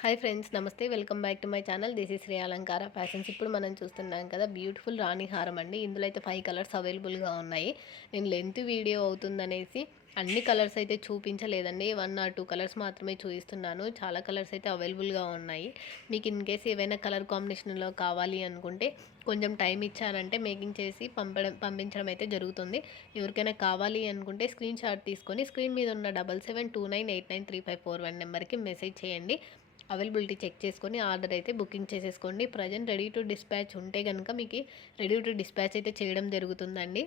Hi friends, నమస్తే. Welcome back to my channel. This is Shri Alankara fashions. ఇప్పుడు మనం చూస్తున్నాం కదా, బ్యూటిఫుల్ రాణి హారం అండి. ఇందులో అయితే 5 కలర్స్ అవైలబుల్గా ఉన్నాయి. నేను లెంత్ వీడియో అవుతుందనేసి అన్ని కలర్స్ అయితే చూపించలేదండి. 1 ఆర్ 2 కలర్స్ మాత్రమే చూపిస్తున్నాను. చాలా కలర్స్ అయితే అవైలబుల్గా ఉన్నాయి. మీకు ఇన్ కేస్ ఏవైనా కలర్ కాంబినేషన్లో కావాలి అనుకుంటే కొంచెం టైం ఇచ్చారంటే మేకింగ్ చేసి పంపించడం అయితే జరుగుతుంది. ఎవరికైనా కావాలి అనుకుంటే స్క్రీన్ షాట్ తీసుకొని స్క్రీన్ మీద ఉన్న 7729893541 నెంబర్కి మెసేజ్ చేయండి. అవైలబిలిటీ చెక్ చేసుకొని ఆర్డర్ అయితే బుకింగ్ చేసేసుకోండి. ప్రజెంట్ రెడీ టు డిస్పాచ్ ఉంటే కనుక మీకు రెడీ టు డిస్పాచ్ అయితే చేయడం జరుగుతుందండి.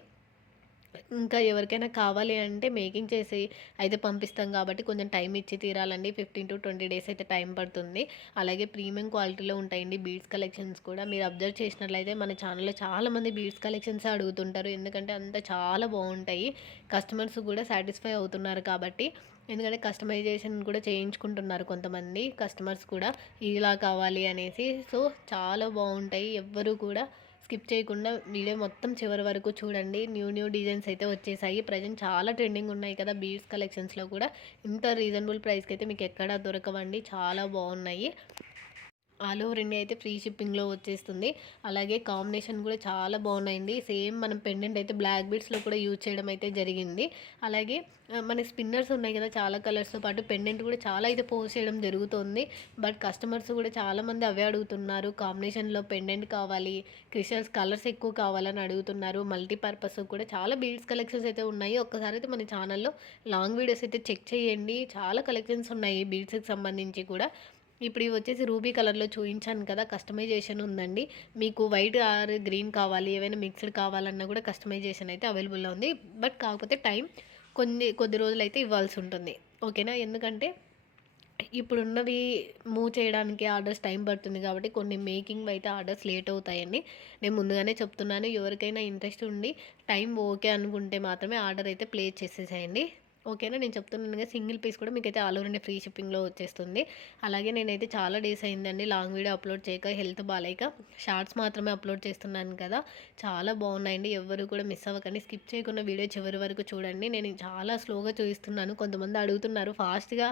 ఇంకా ఎవరికైనా కావాలి అంటే మేకింగ్ చేసి అయితే పంపిస్తాం కాబట్టి కొంచెం టైం ఇచ్చి తీరాలండి. 15 to 20 డేస్ అయితే టైం పడుతుంది. అలాగే ప్రీమియం క్వాలిటీలో ఉంటాయండి బీడ్స్ కలెక్షన్స్ కూడా. మీరు అబ్జర్వ్ చేసినట్లయితే మన ఛానల్లో చాలామంది బీడ్స్ కలెక్షన్స్ అడుగుతుంటారు. ఎందుకంటే అంత చాలా బాగుంటాయి. కస్టమర్స్ కూడా సాటిస్ఫై అవుతున్నారు కాబట్టి. ఎందుకంటే కస్టమైజేషన్ కూడా చేయించుకుంటున్నారు కొంతమంది కస్టమర్స్ కూడా, ఇలా కావాలి అనేసి. సో చాలా బాగుంటాయి. ఎవ్వరూ కూడా స్కిప్ చేయకుండా వీడియో మొత్తం చివరి వరకు చూడండి. న్యూ డిజైన్స్ అయితే వచ్చేసాయి. ప్రజెంట్ చాలా ట్రెండింగ్ ఉన్నాయి కదా బీడ్స్ కలెక్షన్స్లో కూడా. ఇంత రీజనబుల్ ప్రైస్కి అయితే మీకు ఎక్కడా దొరకవండి. చాలా బాగున్నాయి. ఆల్ ఓవర్ ఇండియా అయితే ఫ్రీ షిప్పింగ్లో వచ్చేస్తుంది. అలాగే కాంబినేషన్ కూడా చాలా బాగున్నాయండి. సేమ్ మనం పెండెంట్ అయితే బ్లాక్ బీడ్స్లో కూడా యూజ్ చేయడం అయితే జరిగింది. అలాగే మన స్పిన్నర్స్ ఉన్నాయి కదా, చాలా కలర్స్తో పాటు పెండెంట్ కూడా చాలా అయితే పోస్ట్ చేయడం జరుగుతుంది. బట్ కస్టమర్స్ కూడా చాలామంది అవే అడుగుతున్నారు. కాంబినేషన్లో పెండెంట్ కావాలి, క్రిస్టల్స్ కలర్స్ ఎక్కువ కావాలని అడుగుతున్నారు. మల్టీపర్పస్ కూడా చాలా బీడ్స్ కలెక్షన్స్ అయితే ఉన్నాయి. ఒక్కసారి అయితే మన ఛానల్లో లాంగ్ వీడియోస్ అయితే చెక్ చేయండి. చాలా కలెక్షన్స్ ఉన్నాయి బీడ్స్కి సంబంధించి కూడా. ఇప్పుడు ఇవి వచ్చేసి రూబీ కలర్లో చూపించాను కదా, కస్టమైజేషన్ ఉందండి. మీకు వైట్ ఆర్ గ్రీన్ కావాలి, ఏవైనా మిక్స్డ్ కావాలన్నా కూడా కస్టమైజేషన్ అయితే అవైలబుల్లో ఉంది. బట్ కాకపోతే టైం కొద్ది రోజులు అయితే ఇవ్వాల్సి ఉంటుంది. ఓకేనా? ఎందుకంటే ఇప్పుడున్నవి మూవ్ చేయడానికి ఆర్డర్స్ టైం పడుతుంది కాబట్టి కొన్ని మేకింగ్ అయితే ఆర్డర్స్ లేట్ అవుతాయండి. నేను ముందుగానే చెప్తున్నాను. ఎవరికైనా ఇంట్రెస్ట్ ఉండి టైం ఓకే అనుకుంటే మాత్రమే ఆర్డర్ అయితే ప్లేస్ చేసేసేయండి. ఓకేనా? నేను చెప్తున్నాను కదా, సింగిల్ పీస్ కూడా మీకైతే ఆల్ ఓవర్ ఇండియా ఫ్రీ షిప్పింగ్లో వచ్చేస్తుంది. అలాగే నేనైతే చాలా డేస్ అయిందండి లాంగ్ వీడియో అప్లోడ్ చేయక, హెల్త్ బాగాలేక షార్ట్స్ మాత్రమే అప్లోడ్ చేస్తున్నాను కదా. చాలా బాగున్నాయండి. ఎవరు కూడా మిస్ అవ్వకండి. స్కిప్ చేయకుండా వీడియో చివరి వరకు చూడండి. నేను చాలా స్లోగా చూపిస్తున్నాను. కొంతమంది అడుగుతున్నారు ఫాస్ట్గా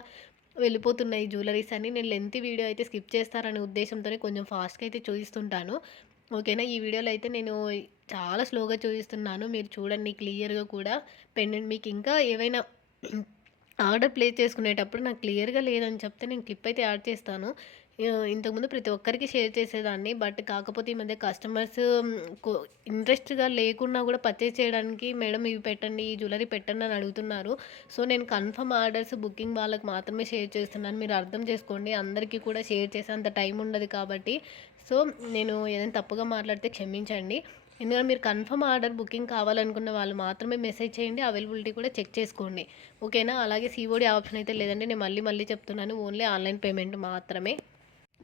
వెళ్ళిపోతున్నాయి జ్యువెలరీస్ అని. నేను లెంత్ వీడియో అయితే స్కిప్ చేస్తారనే ఉద్దేశంతోనే కొంచెం ఫాస్ట్గా అయితే చూపిస్తుంటాను. ఓకేనా? ఈ వీడియోలో అయితే నేను చాలా స్లోగా చూపిస్తున్నాను. మీరు చూడండి క్లియర్గా కూడా. పెండెంట్ మీకు ఇంకా ఏవైనా ఆర్డర్ ప్లేస్ చేసుకునేటప్పుడు నాకు క్లియర్గా లేదని చెప్తే నేను క్లిప్ అయితే యాడ్ చేస్తాను. ఇంతకుముందు ప్రతి ఒక్కరికి షేర్ చేసేదాన్ని. బట్ కాకపోతే ఈ మధ్య కస్టమర్స్ ఇంట్రెస్ట్గా లేకున్నా కూడా పర్చేస్ చేయడానికి, మేడం ఇవి పెట్టండి, ఈ జ్యువెలరీ పెట్టండి అని అడుగుతున్నారు. సో నేను కన్ఫర్మ్ ఆర్డర్స్ బుకింగ్ వాళ్ళకి మాత్రమే షేర్ చేస్తున్నాను. మీరు అర్థం చేసుకోండి. అందరికీ కూడా షేర్ చేసే అంత టైం ఉండదు కాబట్టి. సో నేను ఏదైనా తప్పుగా మాట్లాడితే క్షమించండి. ఎందుకంటే మీరు కన్ఫర్మ్ ఆర్డర్ బుకింగ్ కావాలనుకున్న వాళ్ళు మాత్రమే మెసేజ్ చేయండి. అవైలబిలిటీ కూడా చెక్ చేసుకోండి. ఓకేనా? అలాగే సీఓడి ఆప్షన్ అయితే లేదండి. నేను మళ్ళీ చెప్తున్నాను. ఓన్లీ ఆన్లైన్ పేమెంట్ మాత్రమే.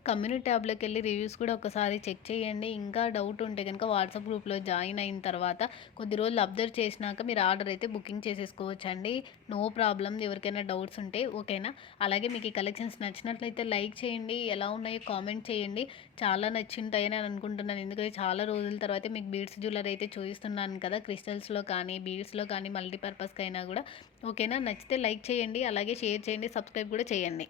కమ్యూనిటీ ట్యాబ్లోకి వెళ్ళి రివ్యూస్ కూడా ఒకసారి చెక్ చేయండి. ఇంకా డౌట్ ఉంటే కనుక వాట్సాప్ గ్రూప్లో జాయిన్ అయిన తర్వాత కొద్ది రోజులు అబ్జర్వ్ చేసినాక మీరు ఆర్డర్ అయితే బుకింగ్ చేసేసుకోవచ్చండి. No problem. ఎవరికైనా డౌట్స్ ఉంటే. ఓకేనా? అలాగే మీకు ఈ కలెక్షన్స్ నచ్చినట్లయితే లైక్ చేయండి. ఎలా ఉన్నాయో కామెంట్ చేయండి. చాలా నచ్చింటాయని అనుకుంటున్నాను. ఎందుకంటే చాలా రోజుల తర్వాత మీకు బీడ్స్ జ్యువెలరీ అయితే చూపిస్తున్నాను కదా, క్రిస్టల్స్లో కానీ బీడ్స్లో కానీ మల్టీపర్పస్కి అయినా కూడా. ఓకేనా? నచ్చితే లైక్ చేయండి. అలాగే షేర్ చేయండి. సబ్స్క్రైబ్ కూడా చేయండి.